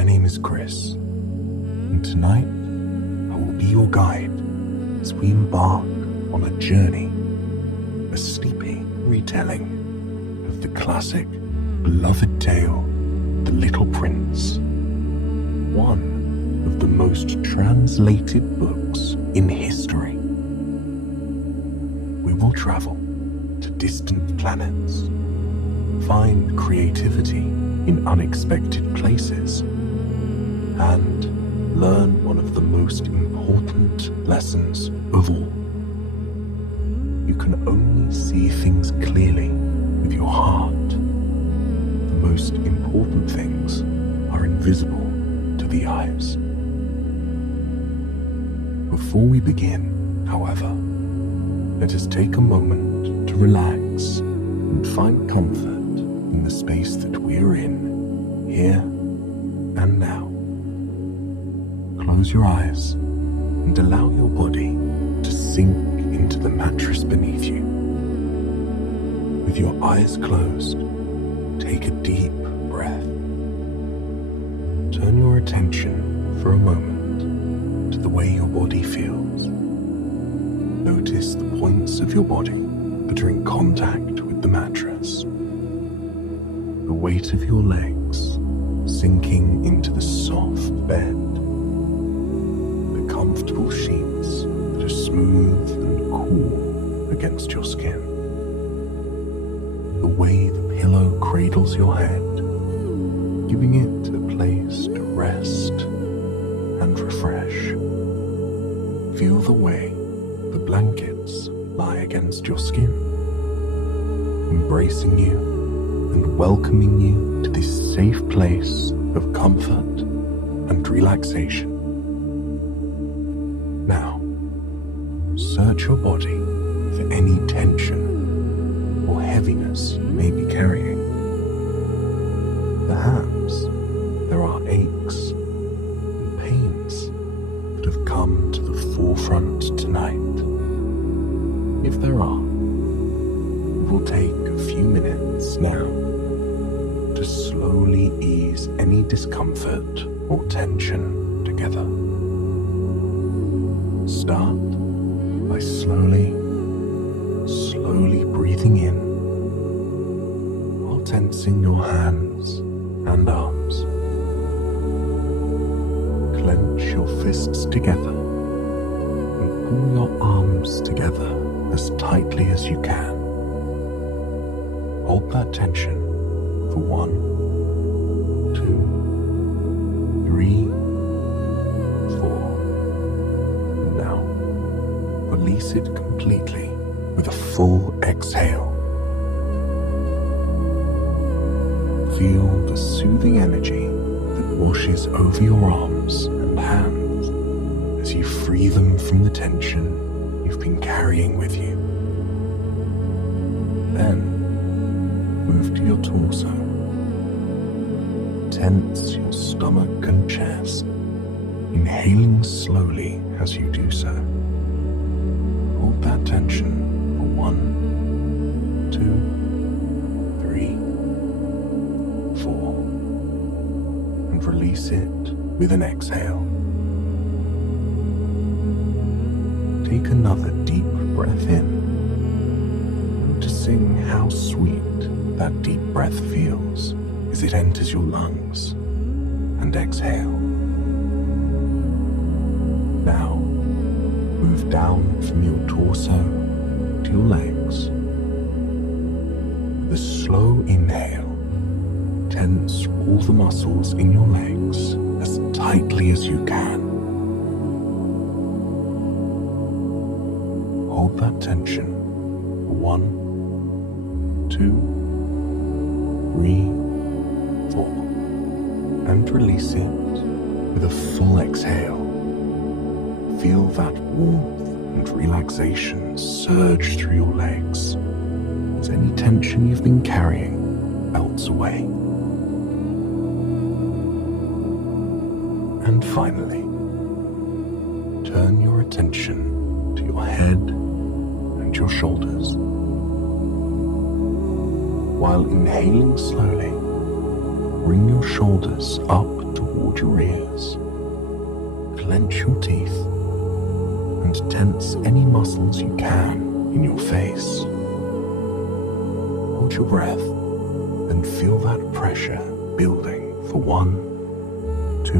My name is Chris, and tonight I will be your guide as we embark on a journey, a sleepy retelling of the classic, beloved tale, The Little Prince, one of the most translated books in history. We will travel to distant planets, find creativity in unexpected places, and learn one of the most important lessons of all. You can only see things clearly with your heart. The most important things are invisible to the eyes. Before we begin, however, let us take a moment to relax and find comfort in the space that we are in, here and now. Close your eyes and allow your body to sink into the mattress beneath you. With your eyes closed, take a deep breath. Turn your attention for a moment to the way your body feels. Notice the points of your body that are in contact with the mattress. The weight of your legs sinking into the soft bed. The comfortable sheets that are smooth and cool against your skin. The way the pillow cradles your head, giving it a place to rest and refresh. Feel the way the blankets lie against your skin, embracing you and welcoming you to this safe place of comfort and relaxation. Now, search your body for any tension or heaviness you may be carrying. Perhaps there are aches and pains that have come to the forefront tonight. If there are, we will take a few minutes now to slowly ease any discomfort or tension together. Start by slowly breathing in while tensing your hands and arms. Clench your fists together and pull your arms together as tightly as you can. Hold that tension for 1, 2, 3, 4. And now, release it completely with a full exhale. Feel the soothing energy that washes over your arms and hands as you free them from the tension you've been carrying with you. Then, move to your torso. Tense your stomach and chest, inhaling slowly as you do so. Hold that tension for 1, 2, 3, 4, and release it with an exhale. Take another deep breath in, noticing how sweet that deep breath feels as it enters your lungs, and exhale. Now, move down from your torso to your legs. With a slow inhale, tense all the muscles in your legs as tightly as you can. Hold that tension for 1, 2, 3, 4, and release it with a full exhale. Feel that warmth and relaxation surge through your legs as any tension you've been carrying melts away. And finally, turn your attention to your head and your shoulders. While inhaling slowly, bring your shoulders up towards your ears, clench your teeth, and tense any muscles you can in your face. Hold your breath and feel that pressure building for 1, 2,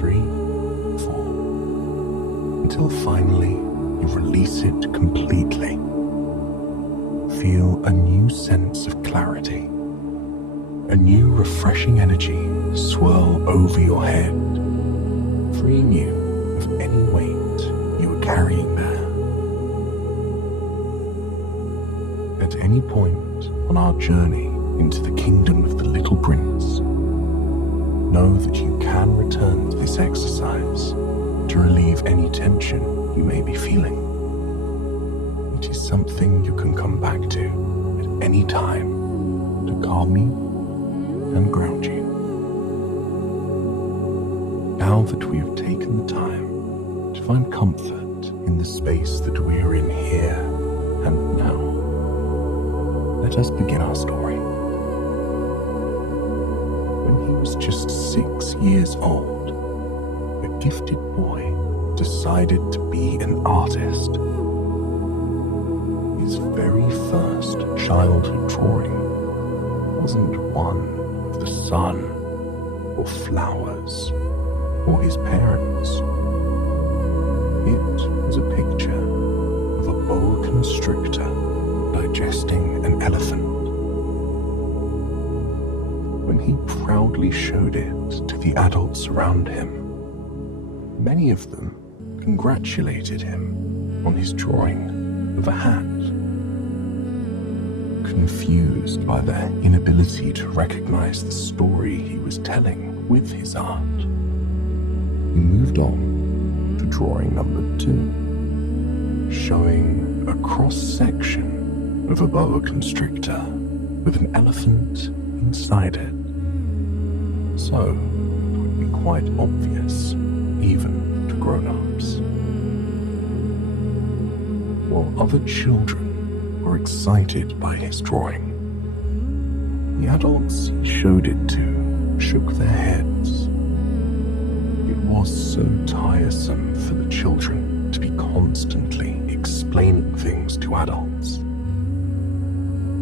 3, 4, until finally you release it completely. Feel a new sense of clarity, a new refreshing energy swirl over your head, freeing you of any weight you were carrying there. At any point on our journey into the kingdom of the Little Prince, know that you can return to this exercise to relieve any tension you may be feeling. It is something you can come back to at any time to calm you and ground you. Now that we have taken the time to find comfort in the space that we are in here and now, let us begin our story. When he was just 6 years old, a gifted boy decided to be an artist. His very first childhood drawing wasn't one of the sun or flowers or his parents. It was a picture of a boa constrictor digesting an elephant. When he proudly showed it to the adults around him, many of them congratulated him on his drawing of a hat. Confused by their inability to recognize the story he was telling with his art, he moved on to drawing number 2, showing a cross-section of a boa constrictor with an elephant inside it. So, it would be quite obvious, even to grown-ups. While other children were excited by his drawing, the adults he showed it to shook their heads. It was so tiresome for the children to be constantly explaining things to adults.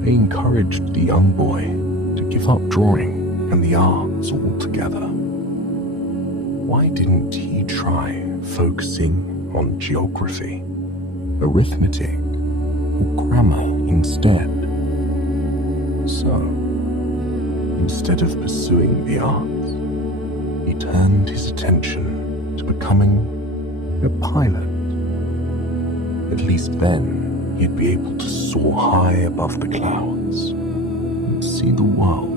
They encouraged the young boy to give up drawing and the arts altogether. Why didn't he try focusing on geography, arithmetic, or grammar instead? So, instead of pursuing the arts, he turned his attention to becoming a pilot. At least then, he'd be able to soar high above the clouds and see the world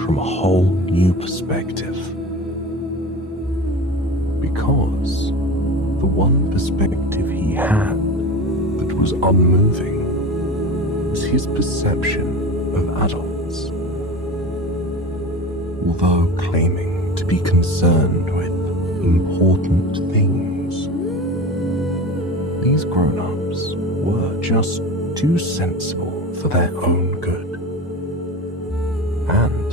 from a whole new perspective. Because the one perspective he had that was unmoving was his perception of adults. Although claiming to be concerned with important things, these grown-ups were just too sensible for their own good. And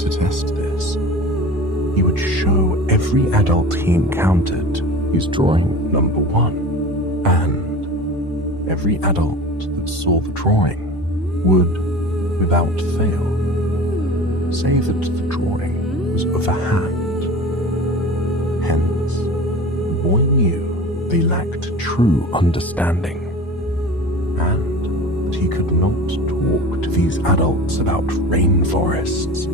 to test this, he would show every adult he encountered his drawing number 1, and every adult that saw the drawing would, without fail, say that the drawing was of a hat. Hence, the boy knew they lacked true understanding, and that he could not talk to these adults about rainforests,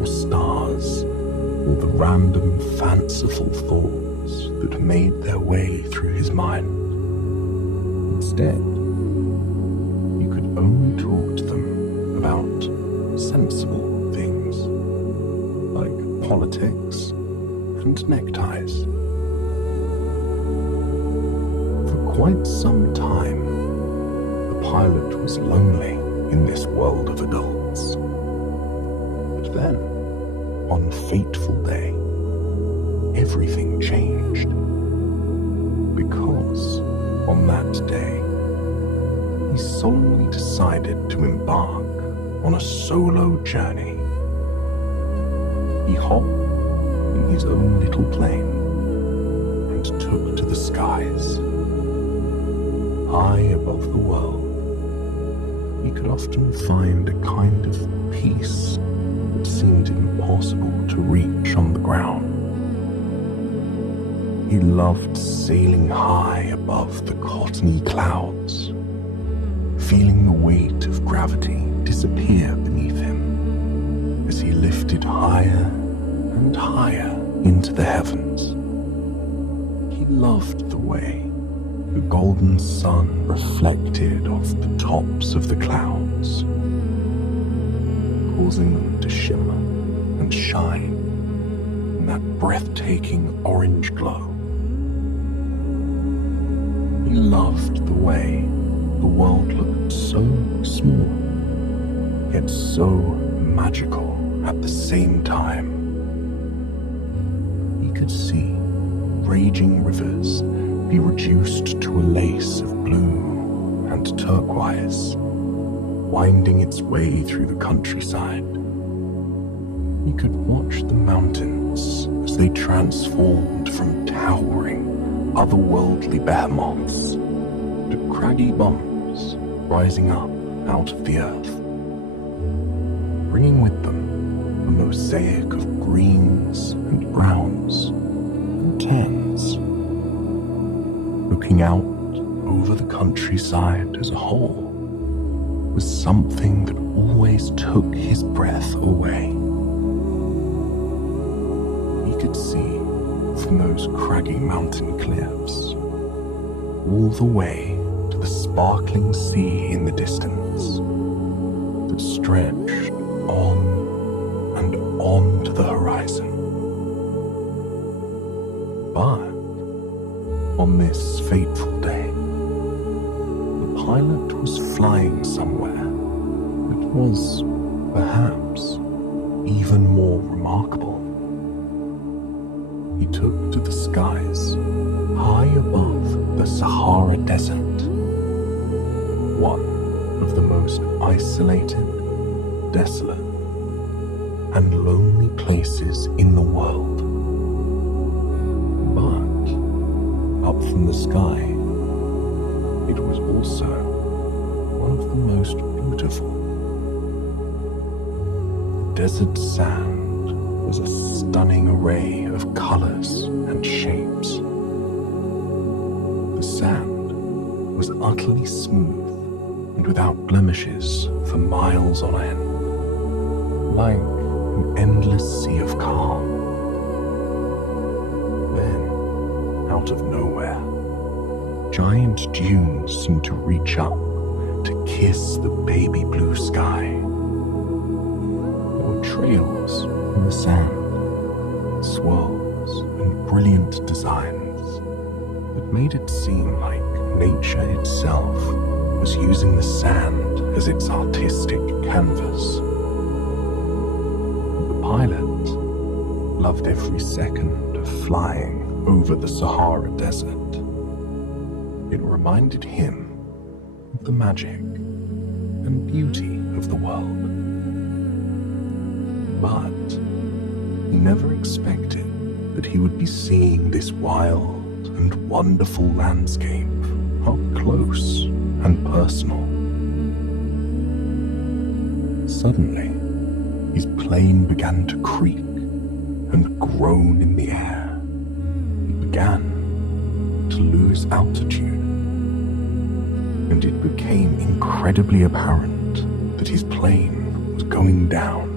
or stars, or the random fanciful thoughts that made their way through his mind. Instead, he could only talk to them about sensible things, like politics and neckties. For quite some time, the pilot was lonely in this world of adults. But then, one fateful day, everything changed. Because on that day, he solemnly decided to embark on a solo journey. He hopped his own little plane and took to the skies. High above the world, he could often find a kind of peace that seemed impossible to reach on the ground. He loved sailing high above the cottony clouds, feeling the weight of gravity disappear beneath him as he lifted higher and higher into the heavens. He loved the way the golden sun reflected off the tops of the clouds, causing them to shimmer and shine in that breathtaking orange glow. He loved the way the world looked so small, yet so magical at the same time. He could see raging rivers be reduced to a lace of blue and turquoise, winding its way through the countryside. He could watch the mountains as they transformed from towering, otherworldly behemoths to craggy bumps rising up out of the earth, bringing with them a mosaic of greens and browns and tans. Looking out over the countryside as a whole was something that always took his breath away. He could see from those craggy mountain cliffs all the way to the sparkling sea in the distance that stretched on and on to the horizon. But on this fateful day, the pilot was flying somewhere that was, perhaps, even more remarkable. He took to the skies high above the Sahara Desert, one of the most isolated, desolate, and lonely places in the world. But up from the sky, it was also one of the most beautiful. The desert sand was a stunning array of colors and shapes. The sand was utterly smooth and without blemishes for miles on end, like an endless sea of calm. Then, out of nowhere, giant dunes seemed to reach up to kiss the baby blue sky. There were trails in the sand, swirls and brilliant designs that made it seem like nature itself was using the sand as its artistic canvas. The pilot loved every second of flying over the Sahara Desert. It reminded him of the magic and beauty of the world. But he never expected that he would be seeing this wild and wonderful landscape up close and personal. Suddenly, his plane began to creak and groan in the air. He began to lose altitude, and it became incredibly apparent that his plane was going down.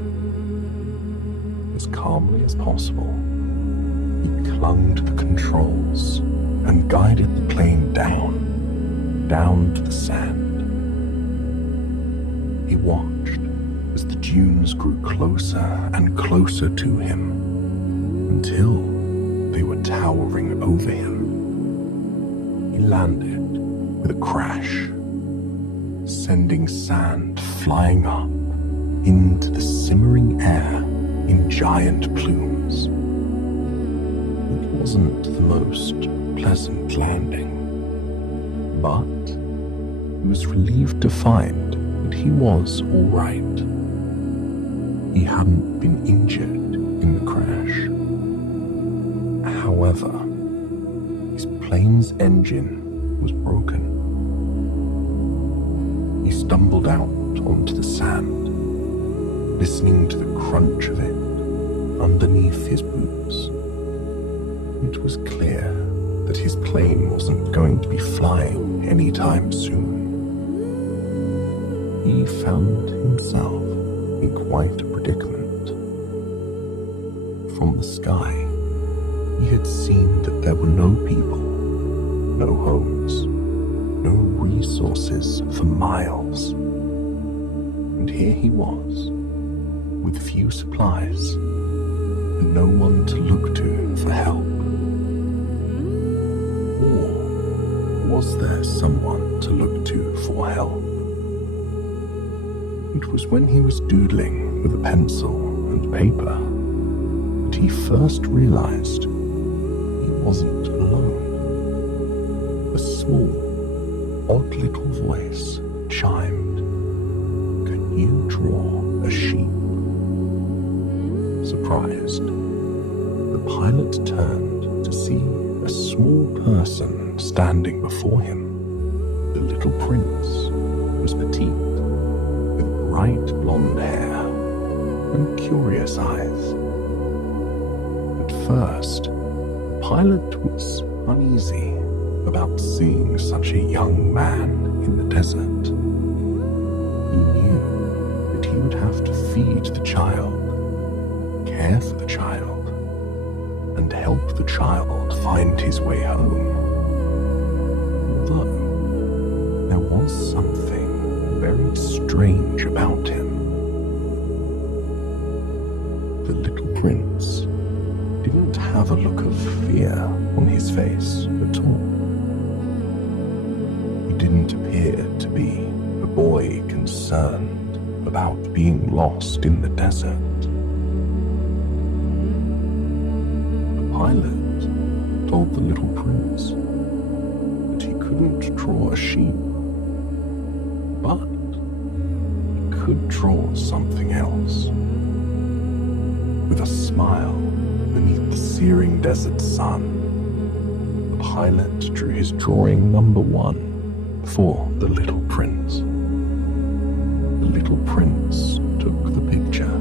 As calmly as possible, he clung to the controls and guided the plane down to the sand. He watched as the dunes grew closer and closer to him until they were towering over him. He landed with a crash, sending sand flying up into the simmering air in giant plumes. It wasn't the most pleasant landing, but he was relieved to find that he was all right. He hadn't been injured in the crash, However, his plane's engine was broken. He stumbled out onto the sand, listening to the crunch of it underneath his boots. It was clear that his plane wasn't going to be flying anytime soon. He found himself in quite a predicament. From the sky, he had seen that there were no people, no homes, no resources for miles. And here he was, with few supplies, and no one to look to for help. Or was there someone to look to for help? It was when he was doodling with a pencil and paper that he first realized he wasn't alone. A small, odd little voice chimed, "Can you draw a sheep?" Surprised, the pilot turned to see a small person standing before him. The little prince was petite, with bright blonde hair and curious eyes. At first, the pilot was uneasy about seeing such a young man in the desert. He knew that he would have to feed the child, care for the child, and help the child find his way home. Although there was something very strange about him. The little prince didn't have a look of fear on his face at all. He didn't appear to be a boy concerned about being lost in the desert. The pilot told the little prince that he couldn't draw a sheep, but he could draw something else. With a smile beneath the searing desert sun, the pilot drew his drawing number 1 for the little prince. The little prince took the picture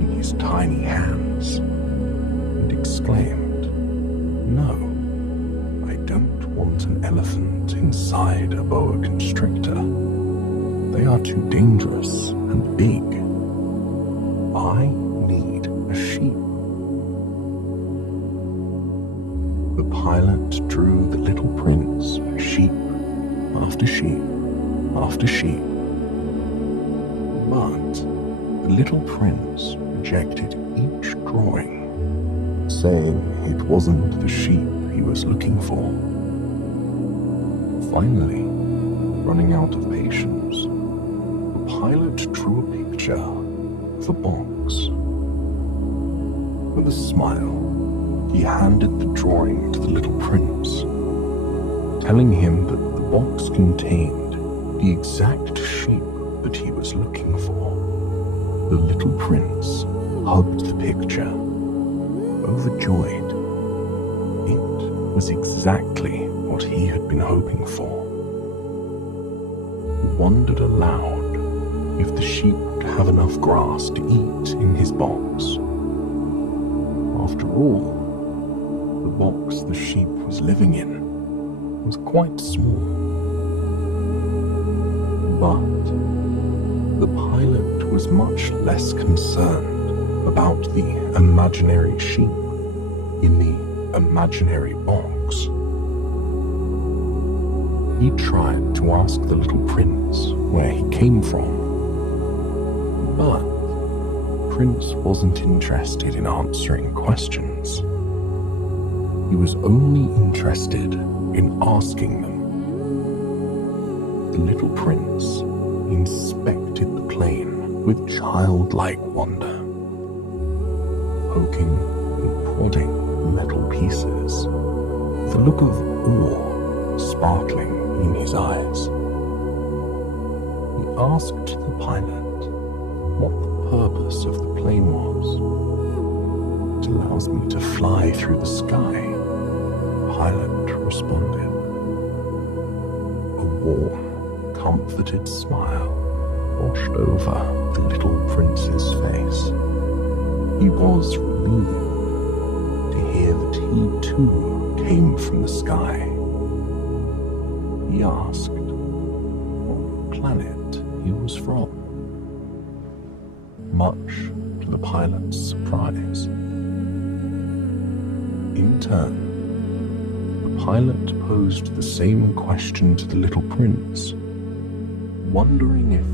in his tiny hands and exclaimed, "No, I don't want an elephant inside a boa constrictor. They are too dangerous and big. I need a sheep." The pilot drew the little prince sheep after sheep after sheep. But the little prince rejected each drawing, saying it wasn't the sheep he was looking for. Finally, running out of patience, the pilot drew a picture of a box. With a smile, he handed the drawing to the little prince, telling him that the box contained the exact sheep that he was looking for. The little prince hugged the picture, overjoyed. It was exactly what he had been hoping for. He wondered aloud if the sheep would have enough grass to eat in his box. After all, the box the sheep was living in was quite small. But the pilot was much less concerned about the imaginary sheep in the imaginary box. He tried to ask the little prince where he came from, but the prince wasn't interested in answering questions. He was only interested in asking them. The little prince inspected the plane with childlike wonder, poking and prodding metal pieces, with a look of awe sparkling in his eyes. He asked the pilot what the purpose of the plane was. "It allows me to fly through the sky," pilot responded. A warm, comforted smile washed over the little prince's face. He was relieved to hear that he too came from the sky. He asked what planet he was from, much to the pilot's surprise. In turn, the pilot posed the same question to the little prince, wondering if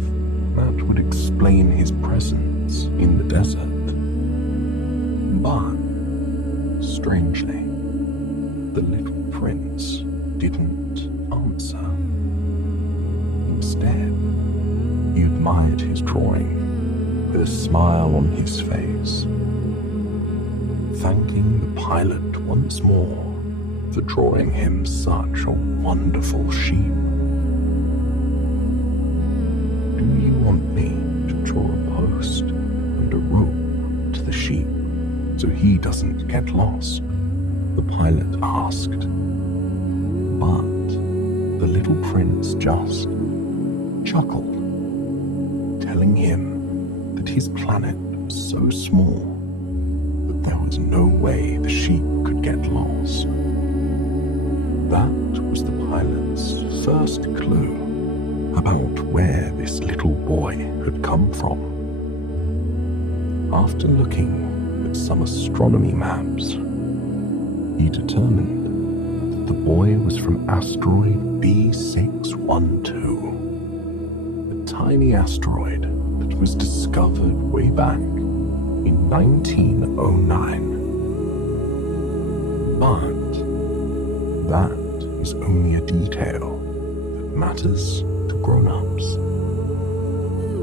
that would explain his presence in the desert. But, strangely, the little prince didn't answer. Instead, he admired his drawing with a smile on his face, thanking the pilot once more for drawing him such a wonderful sheep. Do you want me to draw a post and a rope to the sheep so he doesn't get lost? The pilot asked. But the little prince just chuckled, telling him that his planet was so small that there was no way the sheep could get lost. That was the pilot's first clue about where this little boy had come from. After looking at some astronomy maps, he determined that the boy was from asteroid B612, a tiny asteroid that was discovered way back in 1909. But that is only a detail that matters to grown-ups,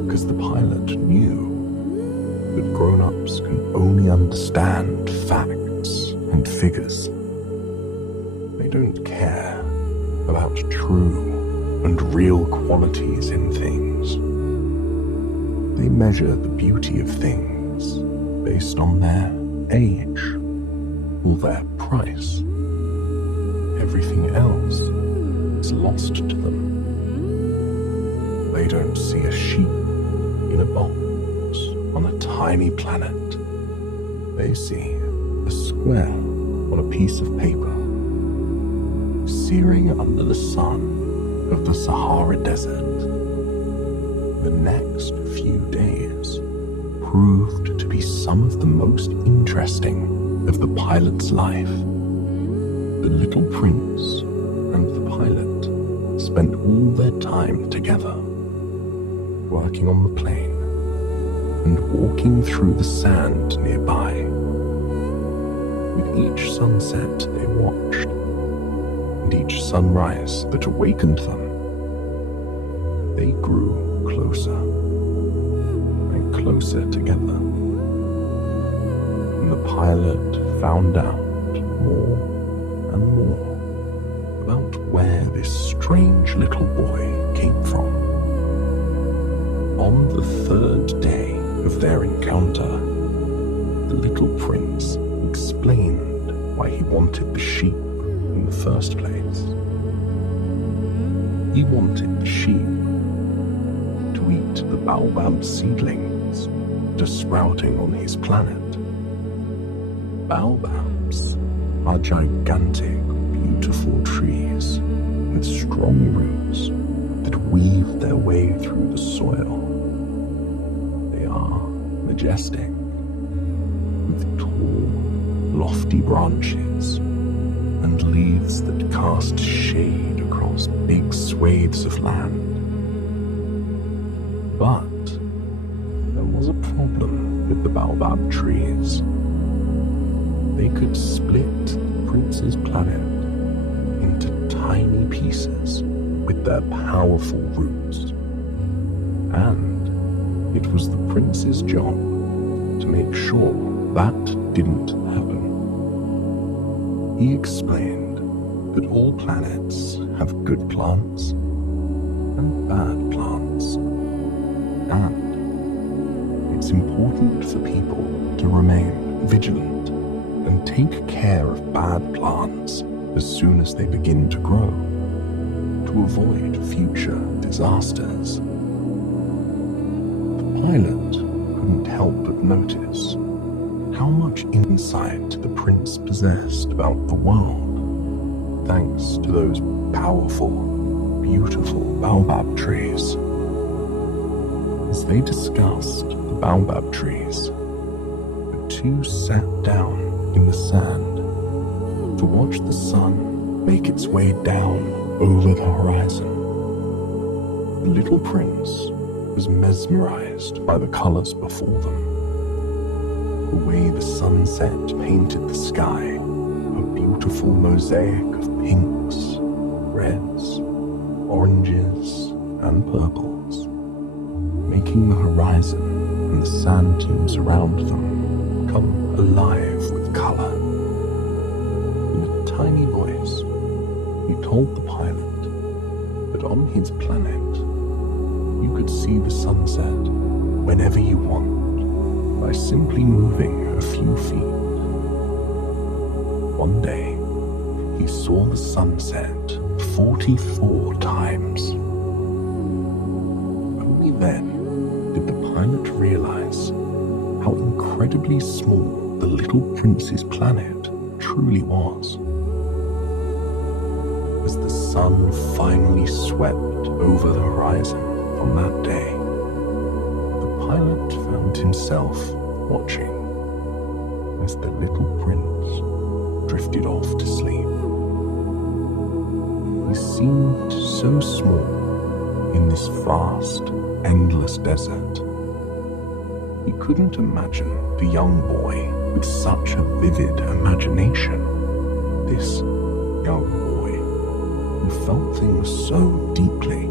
because the pilot knew that grown-ups can only understand facts and figures. They don't care about true and real qualities in things. They measure the beauty of things based on their age or their price. Everything else is lost to them. They don't see a sheep in a box on a tiny planet. They see a square on a piece of paper, searing under the sun of the Sahara Desert. The next few days proved to be some of the most interesting of the pilot's life. The little prince and the pilot spent all their time together, working on the plane and walking through the sand nearby. With each sunset they watched, and each sunrise that awakened them, they grew closer and closer together. And the pilot found out more and more about where this strange little boy came from. On the third day of their encounter, the little prince explained why he wanted the sheep in the first place. He wanted the sheep to eat the baobab seedlings that are sprouting on his planet. Baobabs are gigantic, beautiful trees with strong roots that weave their way through the soil. They are majestic, with tall, lofty branches and leaves that cast shade across big swathes of land. But there was a problem with the baobab trees. They could split the prince's planet into tiny pieces with their powerful roots. And it was the prince's job to make sure that didn't happen. He explained that all planets have good plants and bad plants, and it's important for people to remain vigilant and take care of bad plants as soon as they begin to grow, to avoid future disasters. The pilot couldn't help but notice how much insight the prince possessed about the world, thanks to those powerful, beautiful baobab trees. As they discussed the baobab trees, the two sat down in the sand to watch the sun make its way down over the horizon. The little prince was mesmerized by the colors before them. The way the sunset painted the sky, a beautiful mosaic of pinks, reds, oranges, and purples, making the horizon and the sand dunes around them come alive with color. In a tiny voice, he told the pilot that on his planet, you could see the sunset whenever you want by simply moving a few feet. One day, he saw the sunset 44 times. Only then did the pilot realize how incredibly small the little prince's planet truly was. As the sun finally swept over the horizon on that day, the pilot found himself watching as the little prince drifted off to sleep. He seemed so small in this vast, endless desert. He couldn't imagine the young boy with such a vivid imagination. This young boy who felt things so deeply,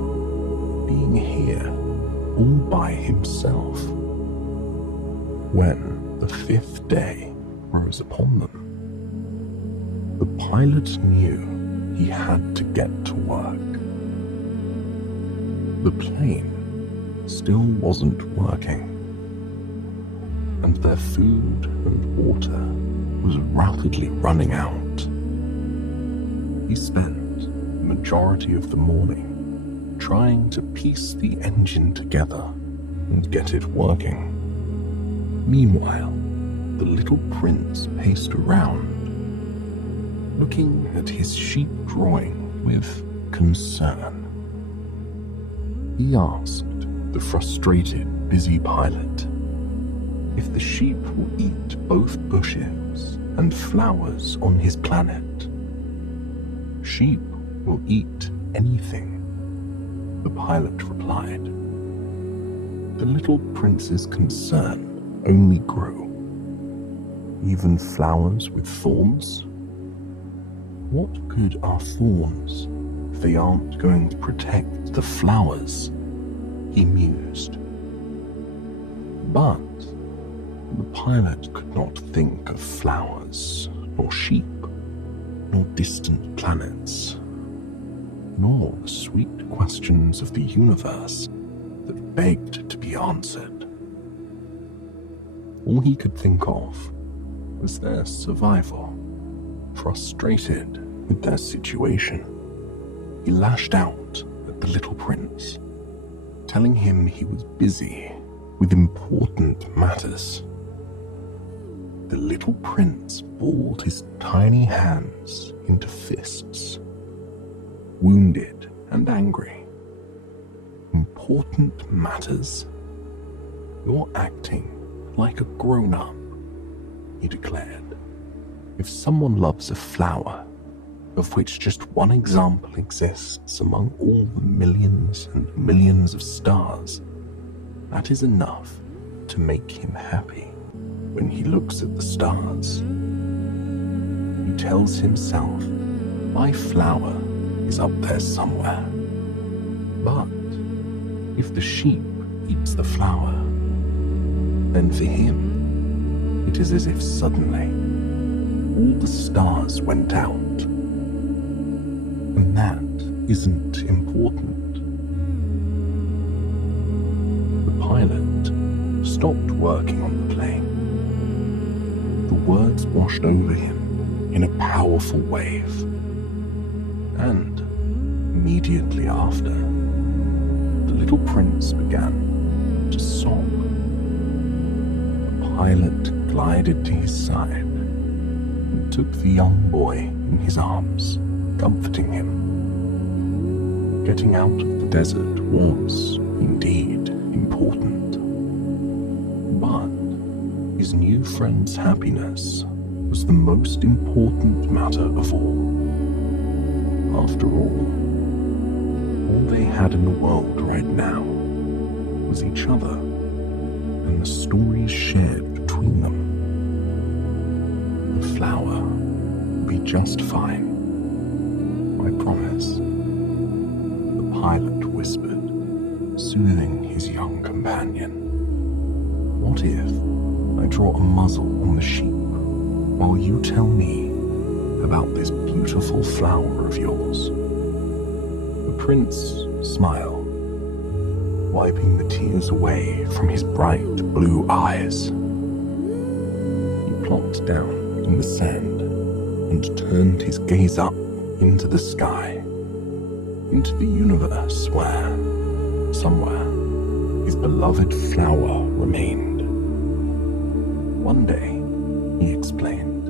being here all by himself. When the fifth day rose upon them, the pilot knew he had to get to work. The plane still wasn't working, and their food and water was rapidly running out. He spent the majority of the morning trying to piece the engine together and get it working. Meanwhile, the little prince paced around, looking at his sheep drawing with concern. He asked the frustrated, busy pilot if the sheep will eat both bushes and flowers on his planet. Sheep will eat anything, the pilot replied. The little prince's concern only grew. Even flowers with thorns? What good are thorns if they aren't going to protect the flowers? He mused. But the pilot could not think of flowers, nor sheep, nor distant planets, nor the sweet questions of the universe that begged to be answered. All he could think of was their survival. Frustrated with their situation, he lashed out at the little prince, telling him he was busy with important matters. The little prince balled his tiny hands into fists, wounded and angry. Important matters? You're acting like a grown-up, he declared. If someone loves a flower, of which just one example exists among all the millions and millions of stars, that is enough to make him happy. When he looks at the stars, he tells himself, my flower is up there somewhere. But if the sheep eats the flower, then for him, it is as if suddenly all the stars went out. And that isn't important. The pilot stopped working on the plane. The words washed over him in a powerful wave. And immediately after, the little prince began to sob. The pilot glided to his side and took the young boy in his arms, comforting him. Getting out of the desert was, indeed, important. But his new friend's happiness was the most important matter of all. After all they had in the world right now was each other and the stories shared between them. The flower will be just fine, I promise, the pilot whispered, soothing his young companion. What if I draw a muzzle on the sheep while you tell me about this beautiful flower of yours? The prince smiled, wiping the tears away from his bright blue eyes. He plopped down in the sand and turned his gaze up into the sky, into the universe where, somewhere, his beloved flower remained. One day, he explained,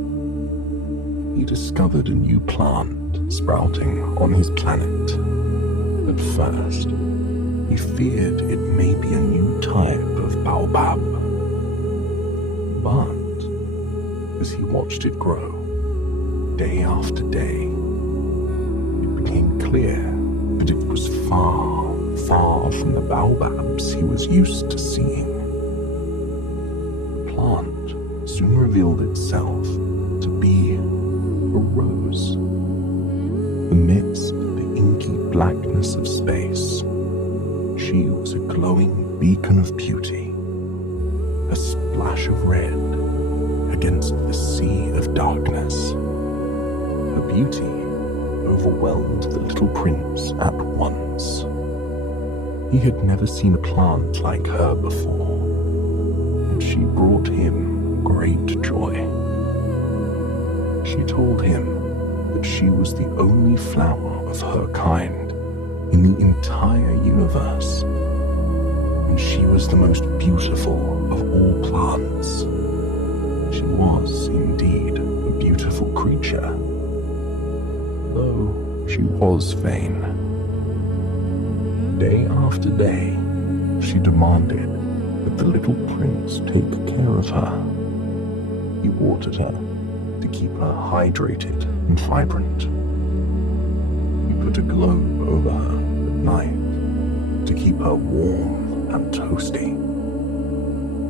he discovered a new plant sprouting on his planet. At first, he feared it may be a new type of baobab. But as he watched it grow, day after day, it became clear that it was far, far from the baobabs he was used to seeing. The plant soon revealed itself to be a rose. Amidst the inky blackness of space, she was a glowing beacon of beauty, a splash of red against the sea of darkness. Her beauty overwhelmed the little prince at once. He had never seen a plant like her before, and she brought him great joy. She told him that she was the only flower of her kind in the entire universe, and she was the most beautiful of all plants. She was indeed a beautiful creature, though she was vain. Day after day, she demanded that the little prince take care of her. He watered her to keep her hydrated and vibrant. He put a globe over her at night to keep her warm and toasty.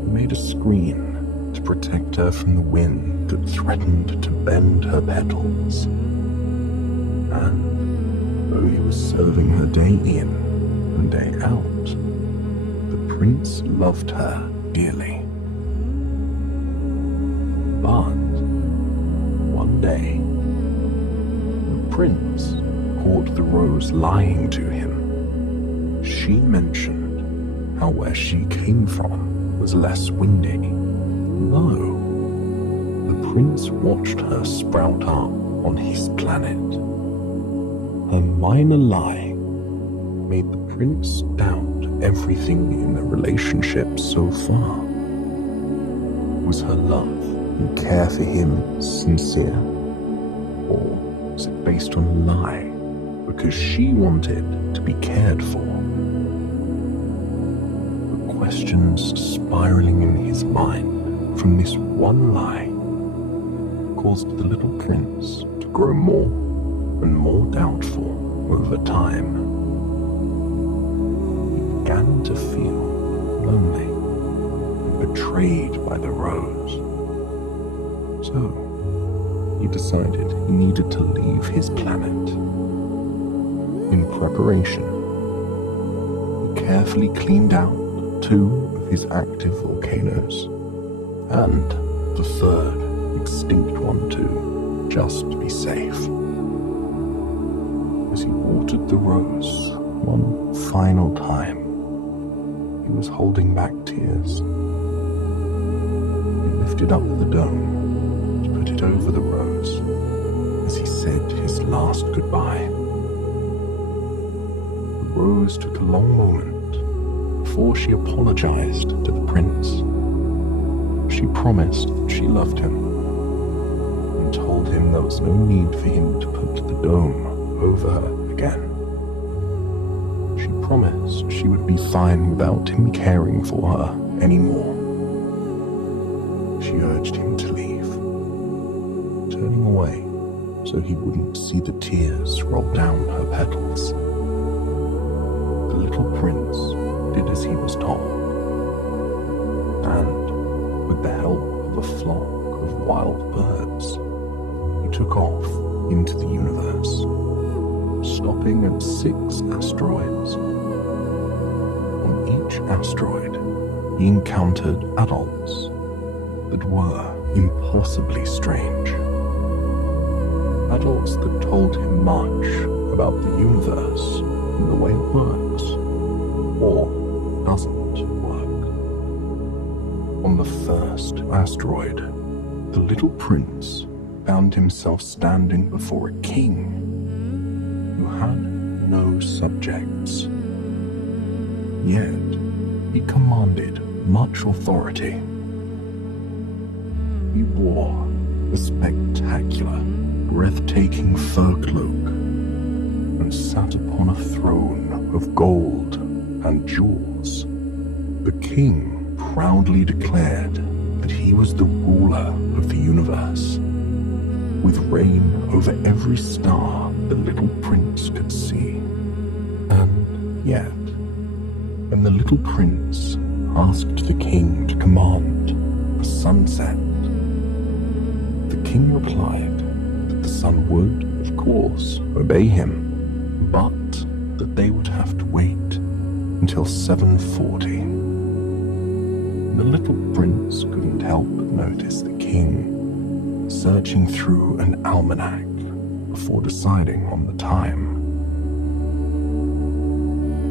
He made a screen to protect her from the wind that threatened to bend her petals. And though he was serving her day in and day out, the prince loved her dearly. But one day, the prince caught the rose lying to him. She mentioned how where she came from was less windy, though the prince watched her sprout up on his planet. Her minor lie made the prince doubt everything in the relationship so far. Was her love and care for him sincere? Or was it based on a lie because she wanted to be cared for? The questions spiraling in his mind from this one lie caused the little prince to grow more and more doubtful over time. He began to feel lonely and betrayed by the rose. So, he decided he needed to leave his planet. In preparation, he carefully cleaned out 2 of his active volcanoes, and the 3rd extinct one too, just to be safe. As he watered the rose one final time, he was holding back tears. He lifted up the dome to put it over the rose as he said his last goodbye. Rose took a long moment before she apologized to the prince. She promised that she loved him and told him there was no need for him to put the dome over her again. She promised she would be fine without him caring for her anymore. She urged him to leave, turning away so he wouldn't see the tears roll down her petals. The little prince did as he was told, and with the help of a flock of wild birds, he took off into the universe, stopping at 6 asteroids. On each asteroid, he encountered adults that were impossibly strange. Adults that told him much about the universe and the way it works, or doesn't work. On the first asteroid, the little prince found himself standing before a king who had no subjects. Yet, he commanded much authority. He wore a spectacular, breathtaking fur cloak and sat upon a throne of gold and jewels. The king proudly declared that he was the ruler of the universe, with reign over every star the little prince could see. And yet, when the little prince asked the king to command a sunset, the king replied that the sun would, of course, obey him, but that they would have to wait until 7:40. The little prince couldn't help but notice the king searching through an almanac before deciding on the time.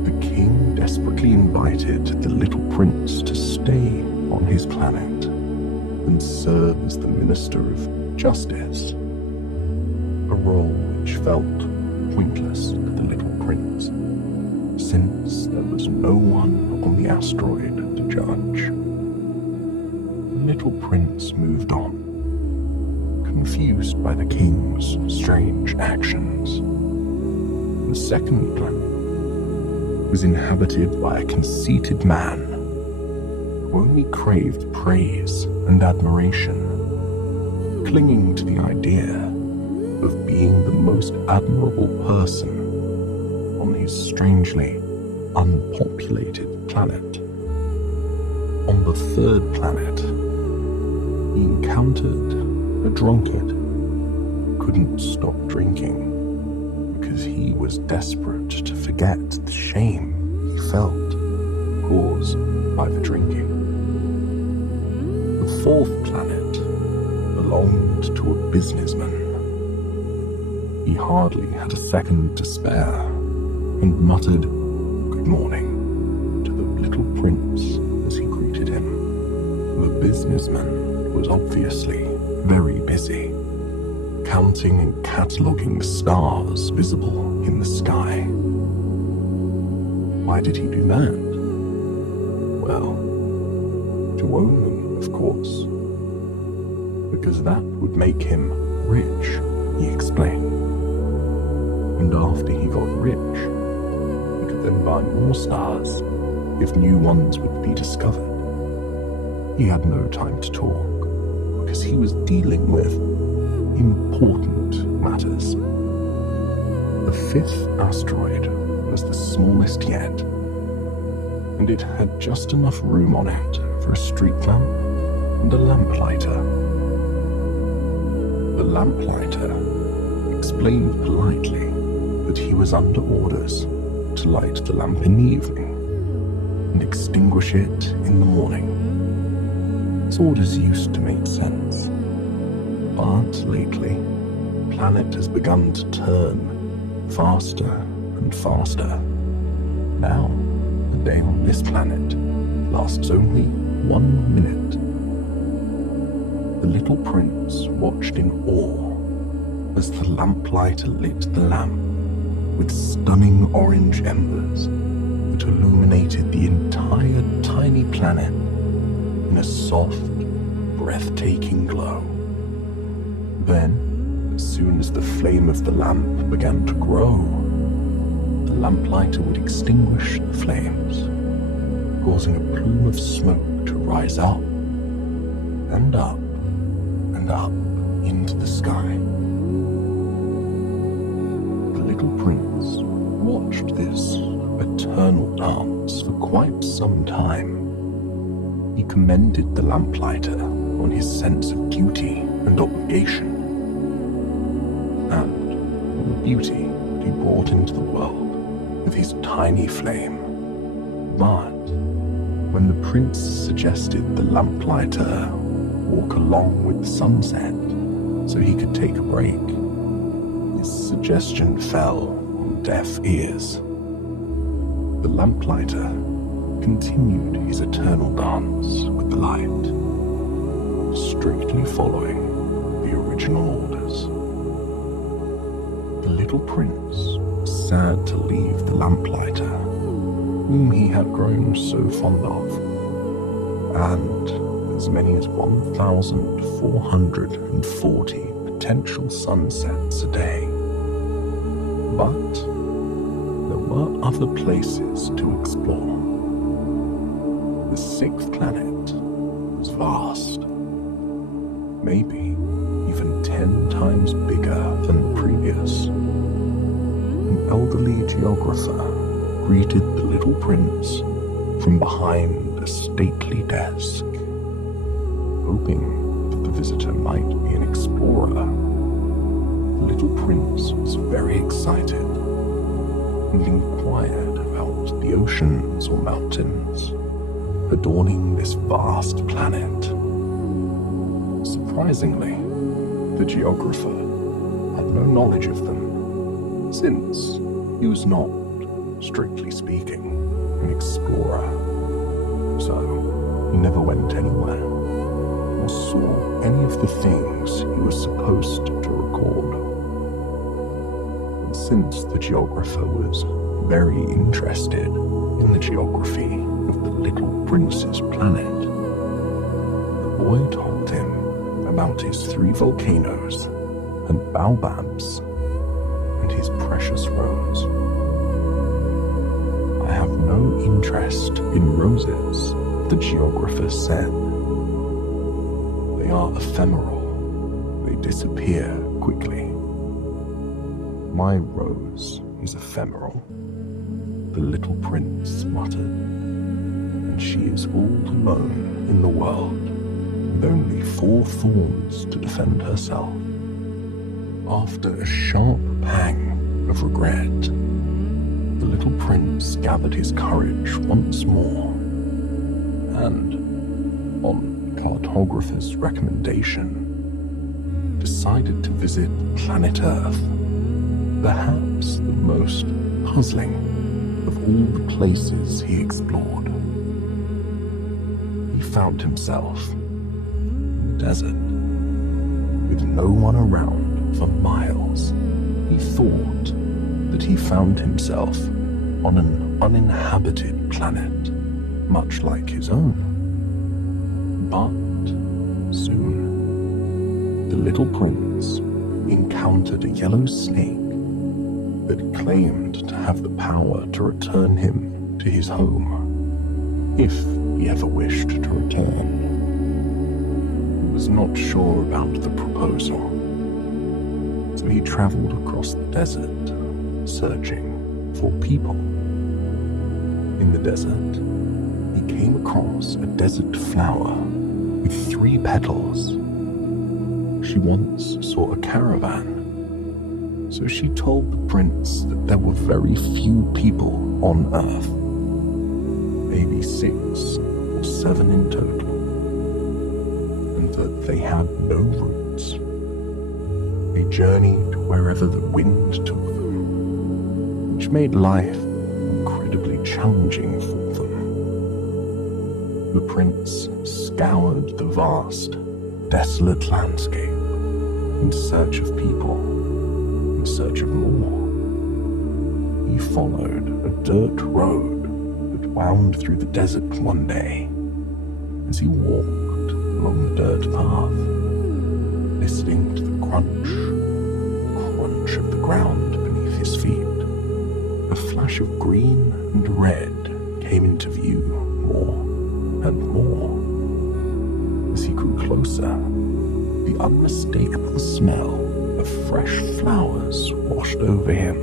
The king desperately invited the little prince to stay on his planet and serve as the Minister of Justice, a role which felt pointless to the little prince, since there was no one on the asteroid to judge. The little prince moved on, confused by the king's strange actions. The second planet was inhabited by a conceited man who only craved praise and admiration, clinging to the idea of being the most admirable person on his strangely unpopulated planet. On the third planet, he encountered a drunkard who couldn't stop drinking because he was desperate to forget the shame he felt caused by the drinking. The fourth planet belonged to a businessman. He hardly had a second to spare and muttered "Good morning" to the little prince as he greeted him. The businessman was obviously very busy, counting and cataloguing the stars visible in the sky. Why did he do that? Well, to own them, of course, because that would make him rich, he explained. And after he got rich, he could then buy more stars if new ones would be discovered. He had no time to talk because he was dealing with important matters. The fifth asteroid was the smallest yet, and it had just enough room on it for a street lamp and a lamplighter. The lamplighter explained politely that he was under orders to light the lamp in the evening and extinguish it in the morning. His orders used to make sense, but lately, the planet has begun to turn faster and faster. Now, a day on this planet lasts only 1 minute. The little prince watched in awe as the lamplighter lit the lamp with stunning orange embers that illuminated the entire tiny planet in a soft, breathtaking glow. Then, as soon as the flame of the lamp began to grow, the lamplighter would extinguish the flames, causing a plume of smoke to rise up and up and up into the sky. The little prince watched this eternal dance for quite some time. He commended the lamplighter on his sense of duty and obligation, and on the beauty that he brought into the world with his tiny flame. But when the prince suggested the lamplighter walk along with the sunset so he could take a break, his suggestion fell on deaf ears. The lamplighter continued his eternal dance with the light, strictly following the original orders. The little prince was sad to leave the lamplighter, whom he had grown so fond of, and as many as 1,440 potential sunsets a day. But there were other places to explore. The sixth planet was vast, maybe even 10 times bigger than the previous. An elderly geographer greeted the little prince from behind a stately desk, hoping that the visitor might be an explorer. The little prince was very excited and inquired about the oceans or mountains adorning this vast planet. Surprisingly, the geographer had no knowledge of them, since he was not, strictly speaking, an explorer. So he never went anywhere or saw any of the things he was supposed to record. And since the geographer was very interested in the geography of the little prince's planet, the boy told him about his 3 volcanoes and baobabs and his precious rose. "I have no interest in roses," the geographer said. "They are ephemeral. They disappear quickly. My rose is ephemeral," the little prince muttered, "and she is all alone in the world, with only 4 thorns to defend herself." After a sharp pang of regret, the little prince gathered his courage once more, and, on the cartographer's recommendation, decided to visit planet Earth, perhaps the most puzzling of all the places he explored. He found himself in the desert, with no one around for miles. He thought that he found himself on an uninhabited planet, much like his own. But soon, the little prince encountered a yellow snake that claimed to have the power to return him to his home, if he ever wished to return. He was not sure about the proposal, so he traveled across the desert, searching for people. In the desert, he came across a desert flower with 3 petals. She once saw a caravan, so she told the prince that there were very few people on Earth, maybe 6 or 7 in total, and that they had no roots. They journeyed wherever the wind took them, which made life incredibly challenging for them. The prince scoured the vast, desolate landscape in search of people, in search of more. followed a dirt road that wound through the desert one day. As he walked along the dirt path, listening to the crunch of the ground beneath his feet, a flash of green and red came into view more and more. As he grew closer, the unmistakable smell of fresh flowers washed over him.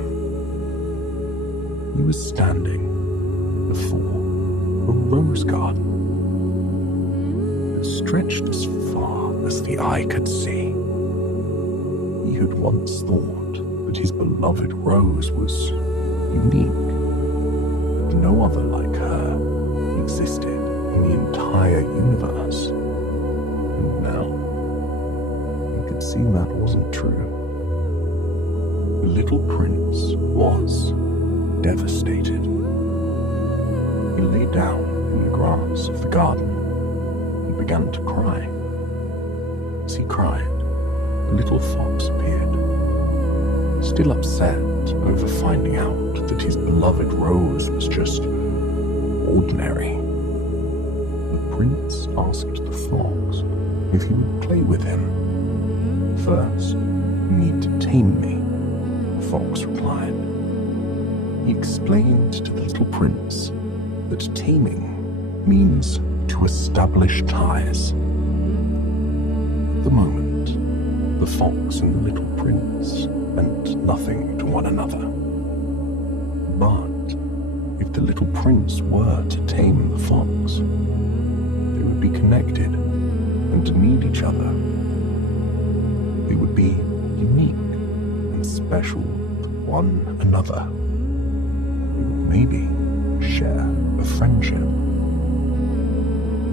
He was standing before a rose garden that stretched as far as the eye could see. He had once thought that his beloved Rose was unique, that no other like her existed in the entire universe. And now, he could see that wasn't true. The little prince was devastated. He lay down in the grass of the garden and began to cry. As he cried, a little fox appeared, still upset over finding out that his beloved Rose was just ordinary. The prince asked the fox if he would play with him. "First, you need to tame me," the fox replied. He explained to the little prince that taming means to establish ties. At the moment, the fox and the little prince meant nothing to one another. But if the little prince were to tame the fox, they would be connected and need each other. They would be unique and special to one another. They would maybe share a friendship.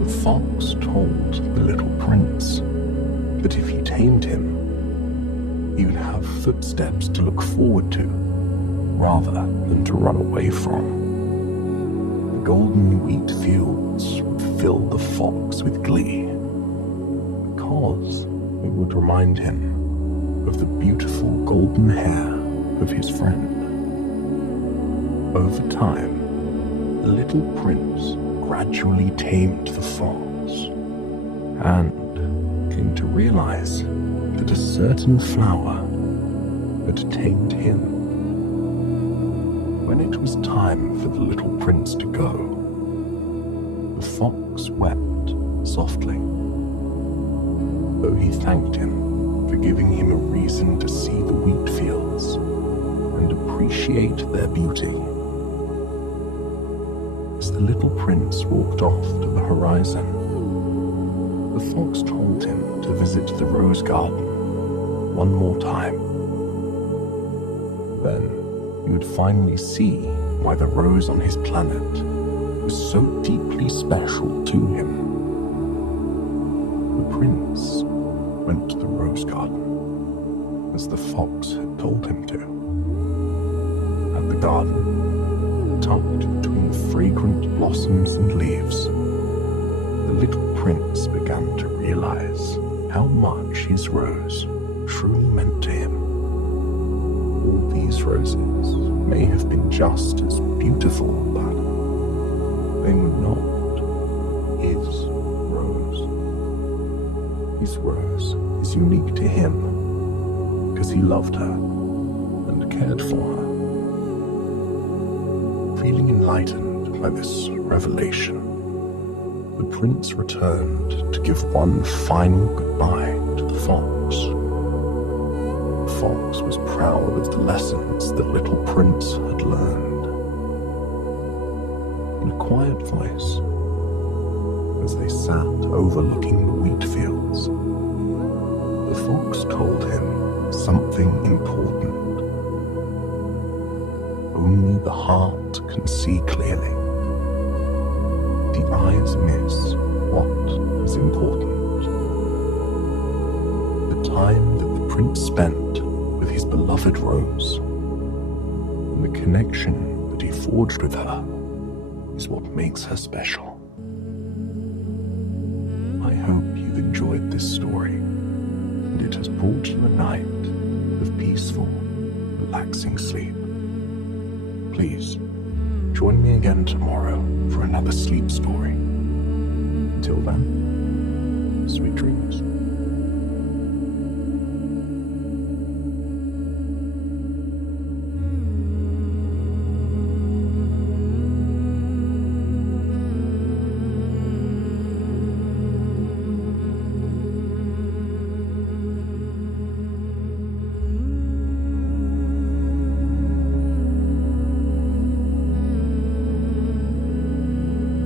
The fox told the little prince that if he tamed him, he would have footsteps to look forward to, rather than to run away from. The golden wheat fields would fill the fox with glee, because it would remind him of the beautiful golden hair of his friend. Over time, the little prince gradually tamed the fox, and came to realize that a certain flower had tamed him. When it was time for the little prince to go, the fox wept softly, though he thanked him for giving him a reason to see the wheat fields and appreciate their beauty. As the little prince walked off to the horizon, the fox told him to visit the rose garden one more time. Then he would finally see why the rose on his planet was so deeply special to him. The prince went to the rose garden as the fox had told him to. At the garden, tucked between fragrant blossoms and leaves, the little prince began to realize how much his rose truly meant to him. All these roses may have been just as beautiful, but they were not his rose. His rose is unique to him because he loved her and cared for her. Feeling enlightened by this revelation, the prince returned to give one final goodbye to the fox. The fox was proud of the lessons the little prince had learned. In a quiet voice, as they sat overlooking the wheat fields, the fox told him something important. Only the heart can see clearly. The eyes miss what is important. The time that the prince spent with his beloved Rose, and the connection that he forged with her, is what makes her special. I hope you've enjoyed this story, and it has brought you a night of peaceful, relaxing sleep. Please, join me again tomorrow for another sleep story. Till then, sweet dreams.